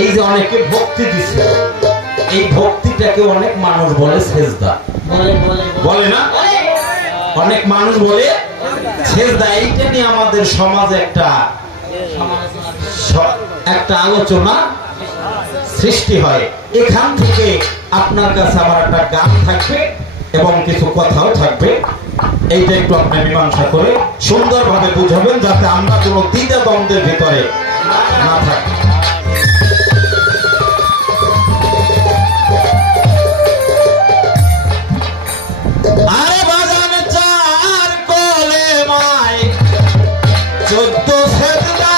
এই যে অনেকে ভক্তি দিছে, এই ভক্তিটাকে অনেক মানুষ বলে সেজদা, বলে না? অনেক মানুষ বলে সেজদা। এইটা নিয়ে আমাদের সমাজে একটা আলোচনা সৃষ্টি হয়। এখান থেকে আপনার কাছে আমার একটা গান থাকবে এবং কিছু কথাও থাকবে। এইটা একটু আপনি মীমাংসা করে সুন্দরভাবে বুঝাবেন, যাতে আমরা কোনো দ্বিধা দ্বন্দ্বের ভিতরে না থাকি। আরে বাজান চার কোলে মাই 14 সেজদা,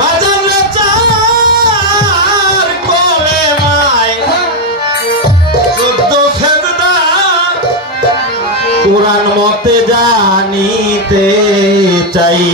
বাজান চার কোলে মাই 14 সেজদা, কোরআন মতে জানিতে চাই।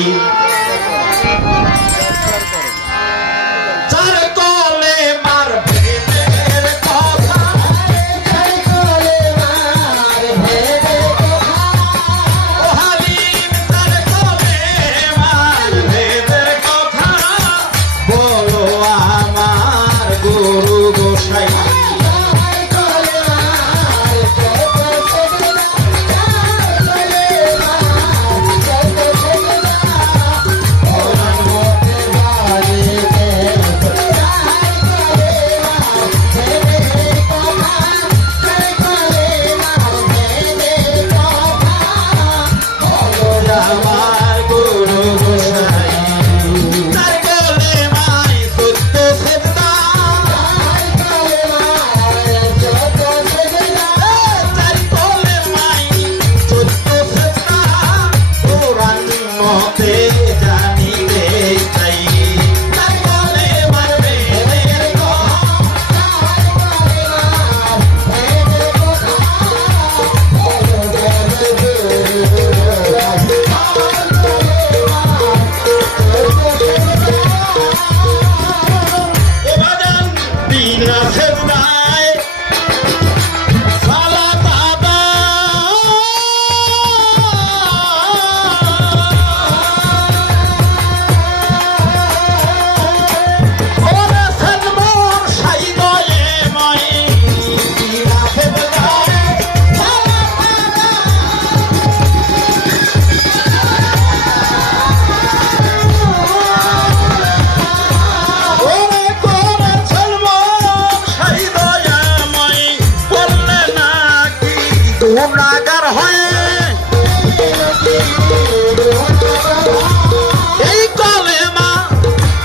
এই কলেমা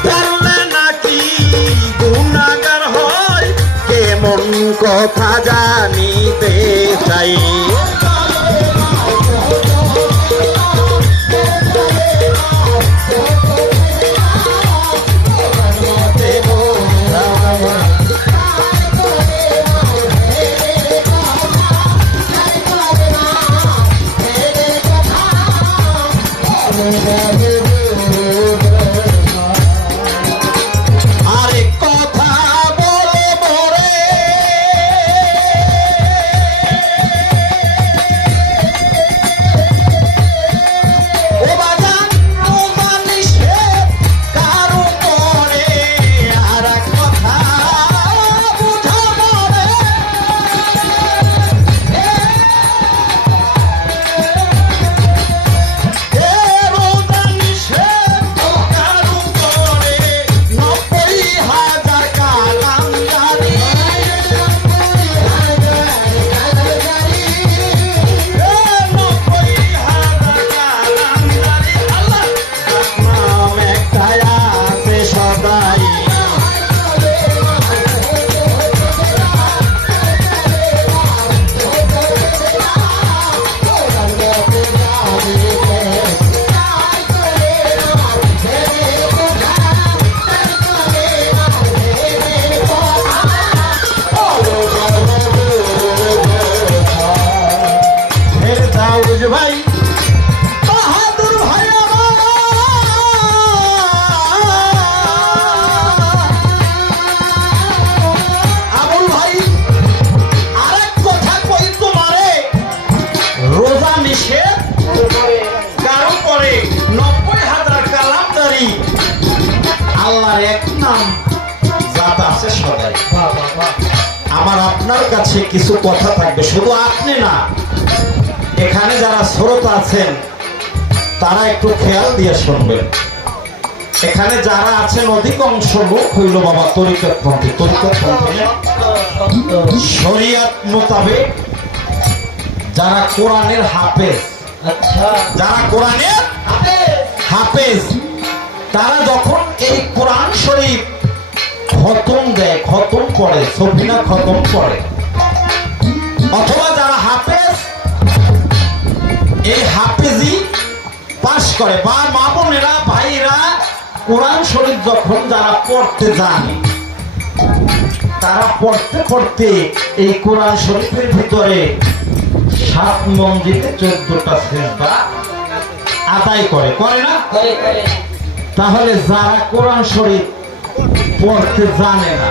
পড়লে নাকি গুনাহগার হয়, কেমন কথা জানিতে চাই। আরেক কথা বলবো রে, ও বাজান রোজা নিষেধ কারো করে, আরেক কথা বুঝাবো রে, রোজা নিষেধ কারো করে, 90,000 কালামদারি, 90,000 কালামদারি, আল্লাহ নাম একটাই আছে সদাই। দাউদ ভাই বাহাদুর ভাই আমার, আবুল ভাই আরেক কথা কই তোমারে, রোজা নিষেধ কারো করে, তার এক নাম জাত আছে সদাই। আমার আপনার কাছে কিছু কথা থাকবে, শুধু আপনি না, এখানে যারা শ্রোতা আছেন তারা একটু খেয়াল দিয়ে শুনবেন। এখানে যারা আছেন অধিকাংশ লোক হইল বাবা তরিকতপন্থী। তরিকতপন্থী শরিয়ত মোতাবেক যারা কোরআনের হাফেজ, যারা কোরআনের হাফেজ, তারা যখন এই কোরআন শরীফ খতম দেয়, খতম করে, সফিনা খতম করে, অথবা যারা হাফেজ এই হাফেজি পাশ করে, বা মা বোনেরা ভাইরা কোরআন শরীফ যখন যারা পড়তে যান, তারা পড়তে পড়তে এই কোরআন শরীফের ভিতরে 7 মঞ্জিলে 14টা সিজদা আদায় করে, করে না? তাহলে যারা কোরআন শরীফ পড়তে জানে না,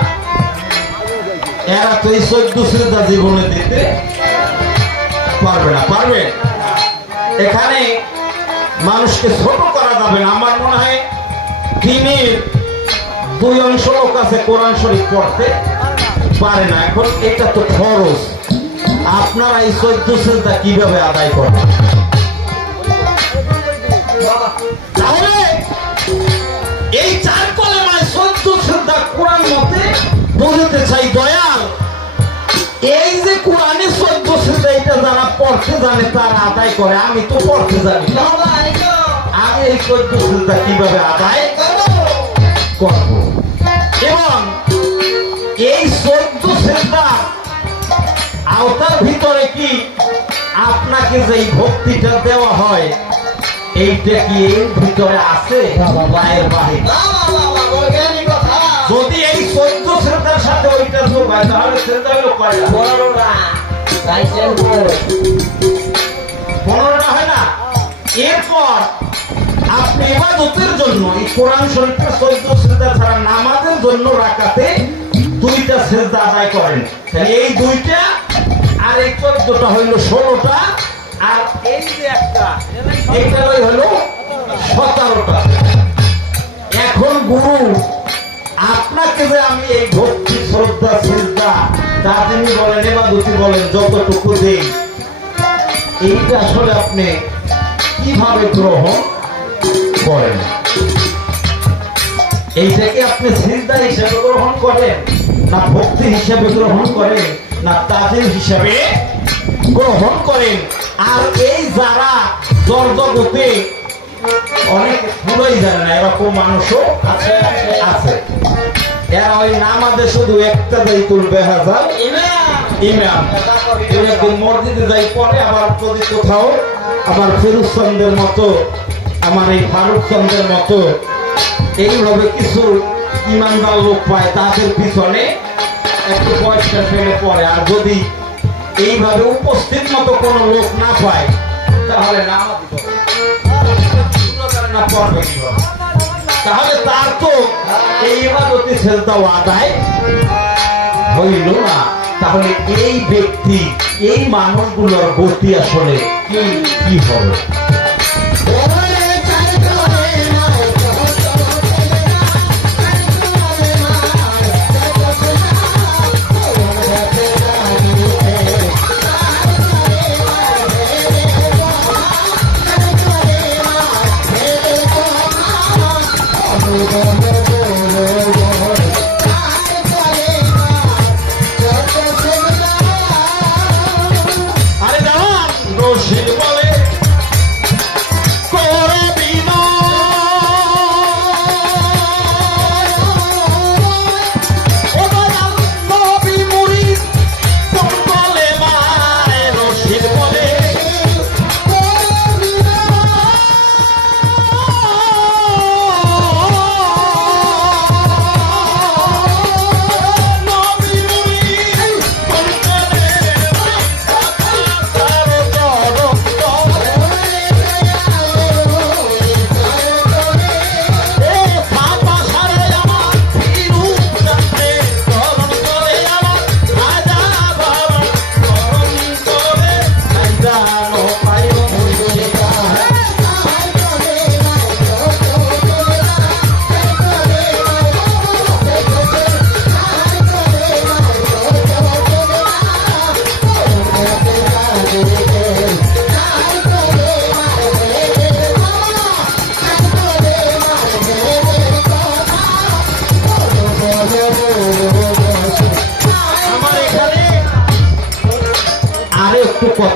এরা তো এই 14 সিজদা জীবনে দিতে পারবে না। পারবে? এখানে মানুষকে ছোট করা যাবে না। আমার মনে হয় দিনের 2 অংশ লোক আছে কোরআন শরীফ পড়তে পারে না। এখন এটা তো খরচ, আপনারা এই 14 সিজদা কিভাবে আদায় করবেন? তাহলে এই 4 কলেমায় 14 সিজদা কোরআন মতে বুঝতে চাই দয়াল, এই যে কোরআনে 14 সিজদা এটা যারা পড়তে জানে তারা আদায় করে, আমি তো পড়তে জানি না, আমি এই 14 সিজদা কিভাবে আদায় করব? এবং এই 14 সিজদা আওতার ভিতরে কি আপনাকে যে ভক্তিটা দেওয়া হয়, এইটা কি এর ভিতরে আছে বাইরের বাহির? যদি এই 14 সিজদার সাথে ওইটা যোগ হয় তাহলে সিজদা হলো কয়টা? 15টা হয় না? এরপর আপনি ইবাদতের জন্য এই কোরআন শরীফের 14 সিজদা ছাড়া নামাজের জন্য রাকাতে 2টা সিজদা আদায় করেন, তাহলে এই 2টা আর এই 14টা হইল 16টা, আর এই যে একটা এটা হলো 17টা। এখন গুরু আপনাকে যে আমি এই ভক্তি শ্রদ্ধা সিজদা তাজিমি বলেন ইবাদতি বলেন যতটুকু দেই, এইটা আসলে আপনি কিভাবে গ্রহণ করেন? এইটাকে আপনি সিজদা হিসেবে গ্রহণ করেন, না ভক্তি হিসেবে গ্রহণ করেন, না তাজিম হিসেবে গ্রহণ করেন? আর এই যারা জগতে অনেক পুরোই জানে না, এরকম মানুষও আছে। এরা ওই নামাজে শুধু একটা জাইতুল বেহাজাল ইমাম, একদিন মসজিদে যাই পরে, আবার যদি কোথাও আমার ফিরুজ চন্দ্রের মতো, আমার এই ফারুক চন্দ্রের মতো এইভাবে কিছু ইমানদার লোক পায়, তাদের পিছনে একটু পয়সা ফেলে পড়ে। আর যদি এইভাবে উপস্থিত মতো কোনো লোক না পায়, তাহলে নামাজ না পড়বে কিভাবে? তাহলে তার তো এই ইবাদতি সিজদাও আদায় হইল না। তাহলে এই ব্যক্তি, এই মানুষগুলোর গতি আসলে কি হবে?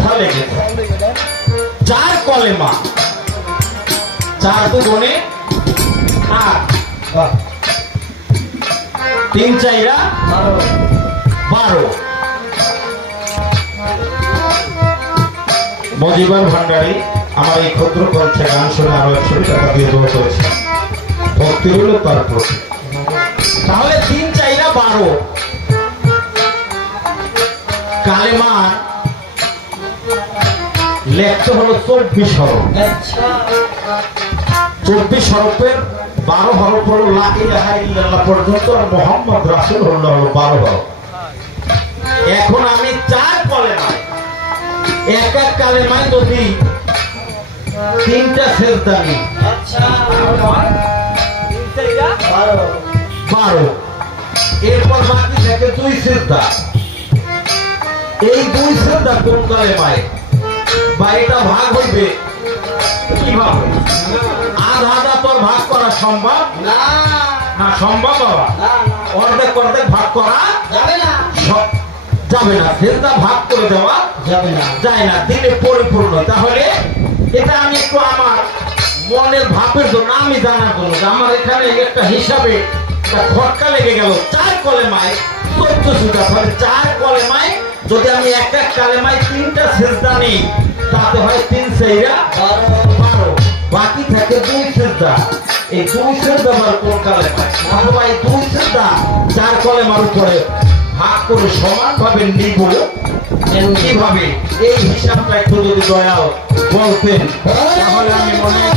কথা লেগেছে। 4 কলেমা, 4 দুগুণে 8, 3 4 12। মজিবর ভান্ডারী আমার এই ক্ষুদ্র কণ্ঠে গান শুনে আরো 100 টাকা দিয়ে দেওয়া করেছে, ভক্তি হলো তার প্রতি। তাহলে 3 4 12 কালেমার লেখতে হলো 24 হরফ। 24 হরফের 12 হরফ হলো লা ইলাহা ইল্লাল্লাহ পর্যন্ত, আর মুহাম্মদ রাসূল হলো 12 হরফ। এখন আমি 4 কলেমায়, এক এক কালেমায় যদি 3টা সেজদা নিই, 12, এরপর বাকি থাকে 2 সেজদা। এই 2 সেজদা কোন কালেমায়, বা এটা ভাগ হইবে কিভাবে? আধা আধা তোর ভাগ করা সম্ভব না? না সম্ভব বাবা, অর্ধেক অর্ধেক ভাগ করা যাবে না, যাবে না, সেজদা ভাগ করে দেওয়া যাবে না, যায় না, দিলে পরিপূর্ণ। তাহলে এটা আমি একটু আমার মনের ভাবের জন্য, আমি জানার জন্য, আমার এখানে একটা হিসাবে খটকা লেগে গেল। 4 কলেমায় 14 সুতা, তাহলে 4 কলেমায় যদি আমি এক এক কালেমায় 3টা সেজদা নিই, তাতে হয় 3 4 12, বাকি থাকে 2 সেজদা। এই 2 সেজদা আবার কোন কালেমায়? অথবা এই 2 সেজদা 4 কলেমার উপরে ভাগ করে সমান ভাবে নিব কিভাবে? এই হিসাবটা একটু যদি দয়াল বলতেন তাহলে আমি মনে হয়